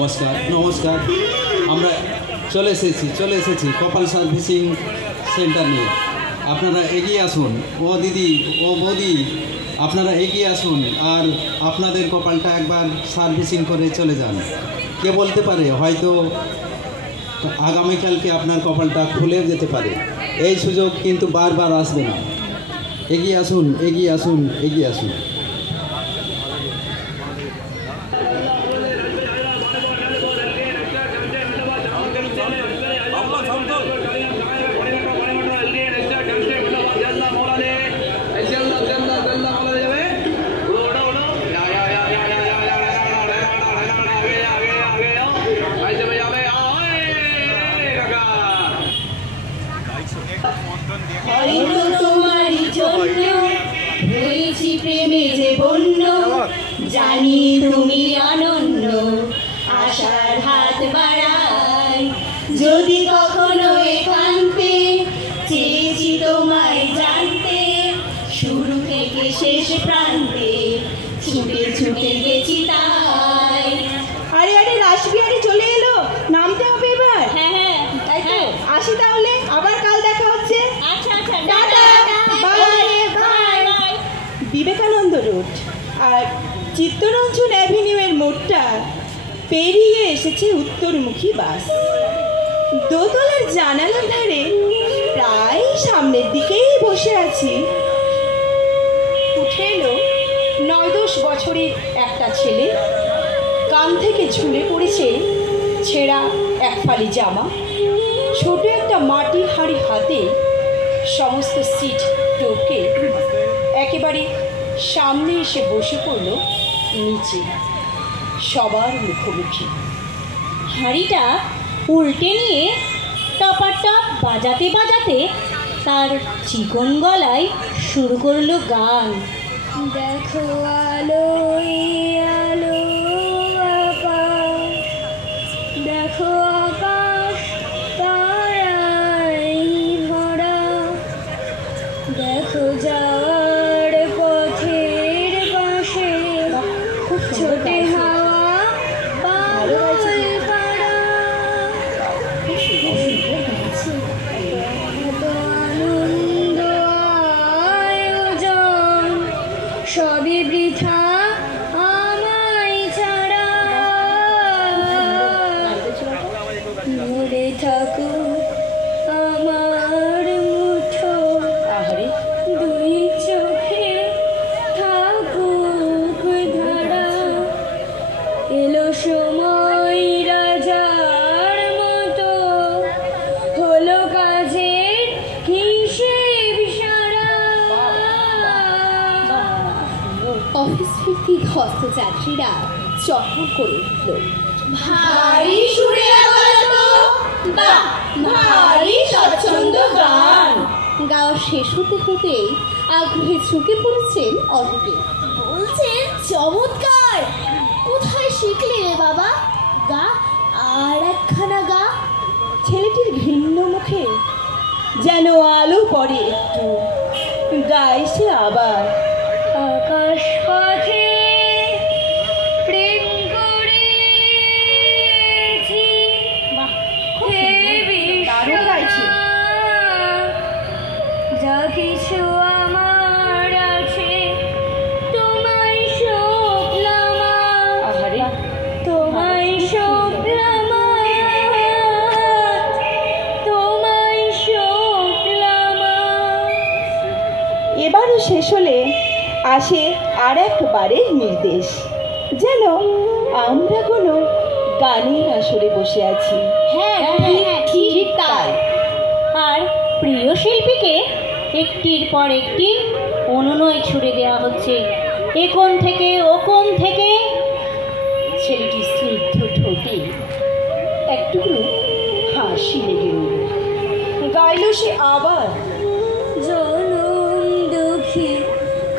নমস্কার নমস্কার। আমরা চলে এসেছি কপাল সার্ভিসিং সেন্টার নিয়ে। আপনারা এগিয়ে আসুন, ও দিদি ও বৌদি, আপনারা এগিয়ে আসুন আর আপনাদের কপালটা একবার সার্ভিসিং করে চলে যান। কে বলতে পারে, হয়তো আগামীকালকে আপনার কপালটা খুলে যেতে পারে। এই সুযোগ কিন্তু বারবার আসবে না। এগিয়ে আসুন, এগিয়ে আসুন, এগিয়ে আসুন। প্রেমে যে বন্য জানি তুমি অনন্য, আশার হাত বাড়াই যদি কখনো একান্তে চেয়েছি তোমায় জানতে, শুরু থেকে শেষ প্রান্তে ছুটে ছুটে গেছি তাই। আরে আরে রাসবিহারী চলে এলো, নামতে হবে এবার। হ্যাঁ হ্যাঁ তাই তো, আসি তাহলে, আবার কাল দেখা হচ্ছে। আচ্ছা আচ্ছা, tata, bye bye. Vivekananda road আর চিত্তরঞ্জন অ্যাভিনিউয়ের মোড়টা পেরিয়ে এসেছে উত্তরমুখী বাস। দোতলার জানালার ধারে প্রায় সামনের দিকেই বসে আছি। উঠে এলো 9-10 বছরের একটা ছেলে। কান থেকে ঝুলে পড়েছে ছেঁড়া এক ফালি জামা, ছোট একটা মাটির হাঁড়ি হাতে, সমস্ত সিট টোকে একেবারে সামনে এসে বসে পড়ল নিচে, সবার মুখোমুখি। হাঁড়িটা উল্টে নিয়ে টপাটপ বাজাতে বাজাতে তার চিকন গলায় শুরু করলো গান। দেখো আলো আলো আকাশ, দেখো আকাশ তারায় ভরা, দেখো যাওয়ার পথের পাশে ছোটে হাওয়া পাগল পাড়া, এত আনন্দ আয়োজন সবই বৃথা আমায় ছাড়া, মরে থাকুক আমার মুঠো দুই চোখে থাকুক ধারা, এলো সময় রাজার মতো হলো কাজের হিসেব সারা। অফিস ভিত্তিক হস্তযাত্রীরা চক্কর করে উঠল। ভারী সুরে বা ভারী স্বচ্ছন্দ গান গাওয়া শেষ হতে হতেই আগ্রহে ঝুঁকে পড়েছেন অটোতে। বলছেন, চমৎকার, কোথায় শিখলে রে বাবা? গা, আর একখানা গা। ছেলেটির ঘৃণ্য মুখে যেন আলো পড়ে একটু, গায়ে সে আবার আকাশ পথে প্রেম করেছি, হে বিশ্বনাথ, যা কিছু আমার আছে তোমায় সপলাম, তোমায় সপলাম, তোমায় সপলাম। এবারও শেষ হলে আসে আর একবারের নির্দেশ, যেন আমরা কোনো গানের আসরে বসে আছি। হ্যাঁ ঠিক তাই। আর প্রিয় শিল্পীকে একটির পর একটি অনুনয় ছুড়ে দেওয়া হচ্ছে, এ কোণ থেকে ও কোণ থেকে। ছেলেটি স্নিগ্ধ ঠোঁটে একটুকু হাসি লেগে রইল। গাইল সে আবার, জনম দুঃখী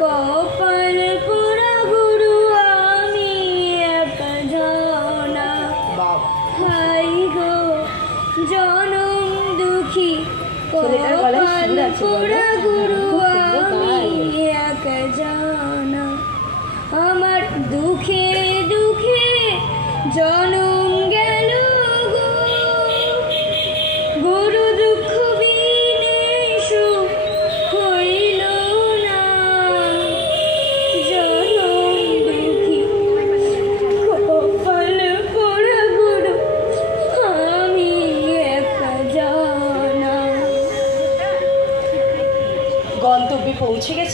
কপাল পোড়া গুরু আমি একা জানা, হাই গো জনম দুঃখী কপাল পোড়া গুরু আমি একা জানা, আমার দুঃখে দুঃখে জনম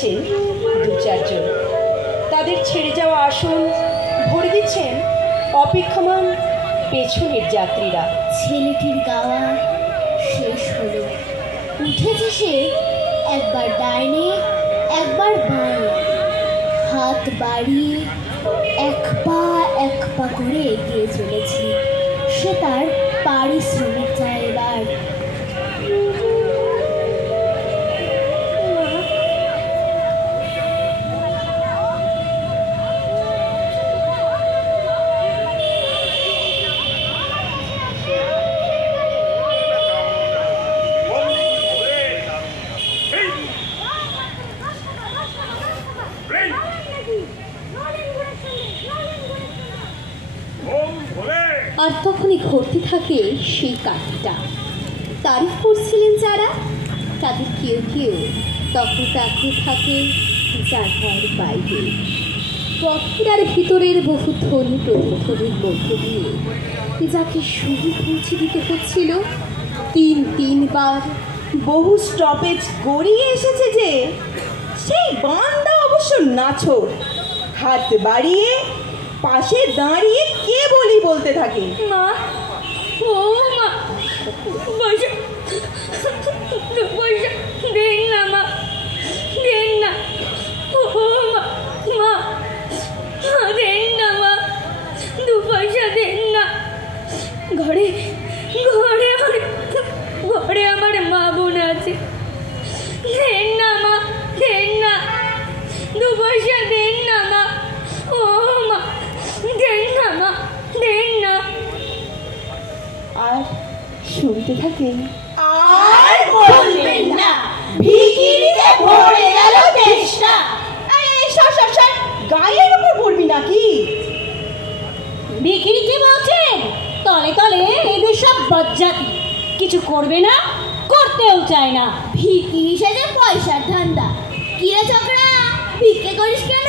বসেছেন দু চারজন। তাদের ছেড়ে যাওয়া আসন ভরে দিচ্ছেন অপেক্ষমান পেছনের যাত্রীরা। ছেলেটির গাওয়া শেষ হলো। উঠেছে সে একবার ডাইনে একবার বাঁয়ে, হাত বাড়িয়ে এক পা করে এগিয়ে চলেছে। সে তার পারিশ্রমিক চায় এবার। আর তখনই ঘটতে থাকে সেই কাহিনীটা। তারিফ করছিলেন যারা, তাদের কেউ কেউ তখন তাকিয়ে থাকে জানলার বাইরে। পথের ভিতরের বহু ধ্বনি প্রতিধ্বনির মধ্য দিয়ে যাকে শুরু পৌঁছে দিতে হচ্ছিল তিনবার। বহু স্টপেজ গড়িয়ে এসেছে যে সেই বান্দা অবশ্য নাছোড়। হাত বাড়িয়ে পাশে দাঁড়িয়ে কে বলি বলতে থাকে, মা, ও মা, পয়সা পয়সা দেন না মা, দেন না। ও মা, মা দেন না মা, 2 পয়সা দেন না। ঘরে ঘরে ঘরে আমার মা বোন আছে, দেন না মা, দেন না। 2 পয়সা দেন না মা, ও মা দেন না মা, দেন না। আর শুনতে থাকে, আর বলবেন না, ভিখিরিতে ভরে গেল দেশটা। গায়ের উপর পড়বি নাকি? ভিখিরি কি বলছেন? তলে তলে এদের সব বজ্জাতি, কিছু করবে না, করতেও চায় না। ভিখিরি সেজে পয়সার ধান্দা। কিরে ছোকরা, ভিক্ষে করিস কেন?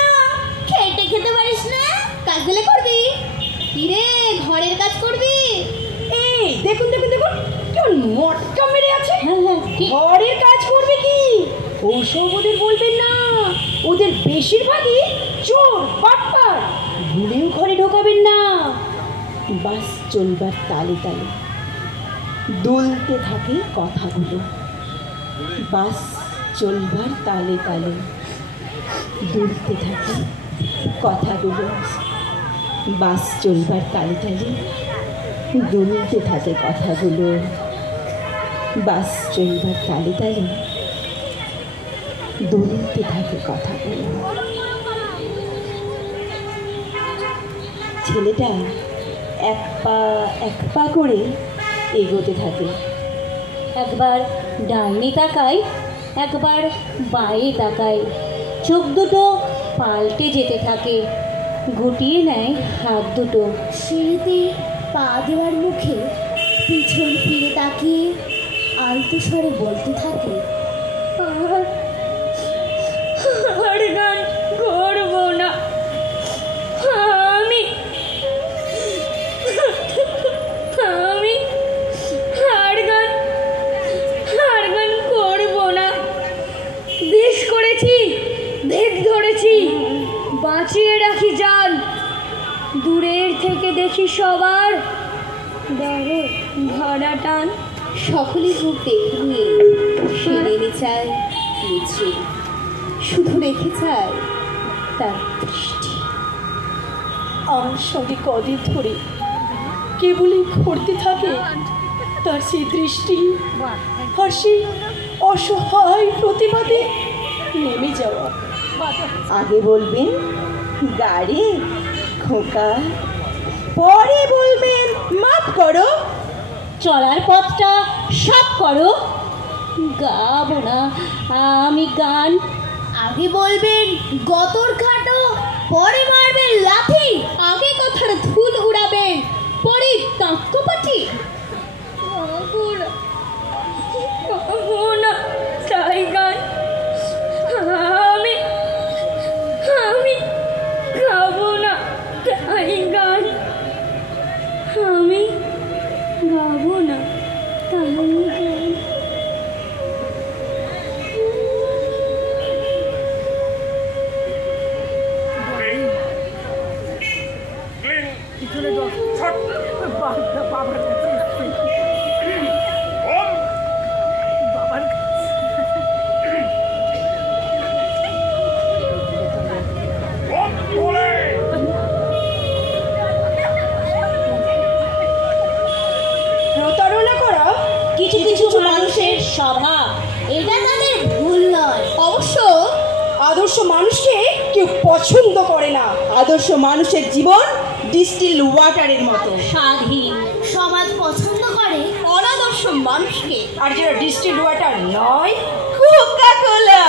খেটে খেতে পারিস না? কাজ দিলে করবি? কিরে, ঘরের কাজ করবি? এই দেখুন দেখুন দেখুন, কেমন মটকা মেরে আছে। হ্যাঁ, ঠিক। ঘরের কাজ করবে কি? ওসব ওদের বলবেন না। ওদের বেশিরভাগই চোর বাটপার। ভুলেও ঘরে ঢোকাবেন না। বাস চলবার তালে তালে দুলতে থাকে কথাগুলো। বাস চলবার তালে তালে দুলতে থাকে কথাগুলো। বাস চলবার তালে তালে দুলতে থাকে কথাগুলো। বাস চলবার তালে তালে দুলতে থাকে কথাগুলো। ছেলেটা এক পা করে এগোতে থাকে। একবার ডাইনে তাকায়, একবার বাঁয়ে তাকায়। চোখ দুটো পাল্টে যেতে থাকে, গুটিয়ে নেয় হাত দুটো। সিঁড়িতে পা দেওয়ার মুখে পিছন ফিরে তাকিয়ে আলতো স্বরে বলতে থাকে, আর গান করবো না আমি, আমি আর গান করবো না। দেশ করেছি, ভেদ ধরেছি, বাঁচিয়ে রাখি জান। দূরের থেকে দেখি সবার বড় ধরা টান। সকলে ঘুরতে এগিয়ে সে নেমে চায় নিচে, শুধু রেখে চায় তার দৃষ্টি। আমার সঙ্গে কদিন ধরে কেবলই ঘুরতে থাকে তার সেই দৃষ্টি আর সেই অসহায় প্রতিবাদে নেমে যাওয়া। আগে বলবেন গাড়ি খোকা, পরে বলবেন মাফ করো। চলার পথটা সব করো, গাবো না আমি গান। আগে বলবেন গতর খাটো, পরে মারবেন লাথি। আগে কথার ধুল উড়াবেন, পরে দাঁত কোপাটি। গাবো না তাই গান। আমি গাবো না তাই গান। আমি গাবো না তাই গান। স্বভাব। এটা তাদের ভুল নয়। অবশ্য আদর্শ মানুষকে কেউ পছন্দ করে না। আদর্শ মানুষের জীবন ডিস্টিল ওয়াটারের মতো স্বাধীন। সমাজ পছন্দ করে অনাদর্শ মানুষকে। আর যারা ডিস্টিল ওয়াটার নয়, কোকা কোলা